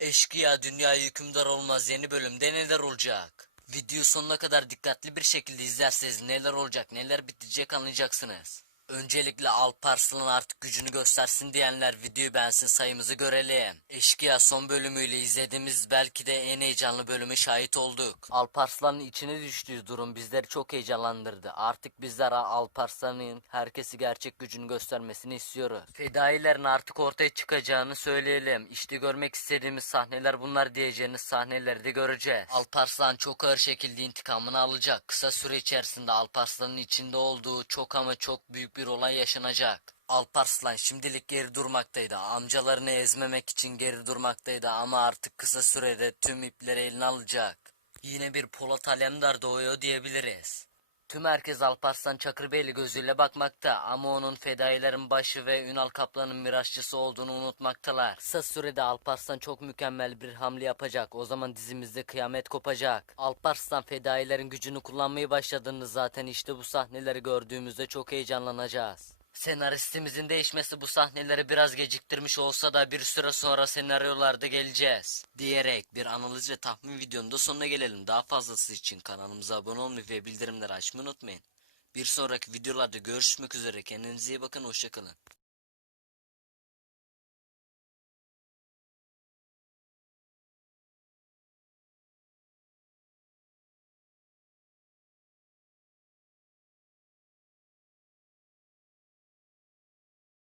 Eşkıya dünya hükümdar olmaz yeni bölümde neler olacak? Video sonuna kadar dikkatli bir şekilde izlerseniz neler olacak neler bitecek anlayacaksınız. Öncelikle Alparslan artık gücünü göstersin diyenler videoyu beğensin sayımızı görelim. Eşkıya son bölümüyle izlediğimiz belki de en heyecanlı bölümü şahit olduk. Alparslan'ın içine düştüğü durum bizleri çok heyecanlandırdı. Artık bizler Alparslan'ın herkesi gerçek gücünü göstermesini istiyoruz. Fedailerin artık ortaya çıkacağını söyleyelim. İşte görmek istediğimiz sahneler bunlar diyeceğiniz sahneleri de göreceğiz. Alparslan çok ağır şekilde intikamını alacak. Kısa süre içerisinde Alparslan'ın içinde olduğu çok ama çok büyük bir olay yaşanacak. Alparslan şimdilik geri durmaktaydı. Amcalarını ezmemek için geri durmaktaydı ama artık kısa sürede tüm ipleri eline alacak. Yine bir Polat Alemdar doğuyor diyebiliriz. Tüm herkes Alparslan Çakırbeyli gözüyle bakmakta ama onun fedailerin başı ve Ünal Kaplan'ın miraççısı olduğunu unutmaktalar. Kısa sürede Alparslan çok mükemmel bir hamle yapacak. O zaman dizimizde kıyamet kopacak. Alparslan fedailerin gücünü kullanmayı başladığında zaten işte bu sahneleri gördüğümüzde çok heyecanlanacağız. Senaristimizin değişmesi bu sahneleri biraz geciktirmiş olsa da bir süre sonra senaryolarda geleceğiz. Diyerek bir analiz ve tahmin videonun da sonuna gelelim. Daha fazlası için kanalımıza abone olmayı ve bildirimleri açmayı unutmayın. Bir sonraki videolarda görüşmek üzere. Kendinize iyi bakın. Hoşçakalın.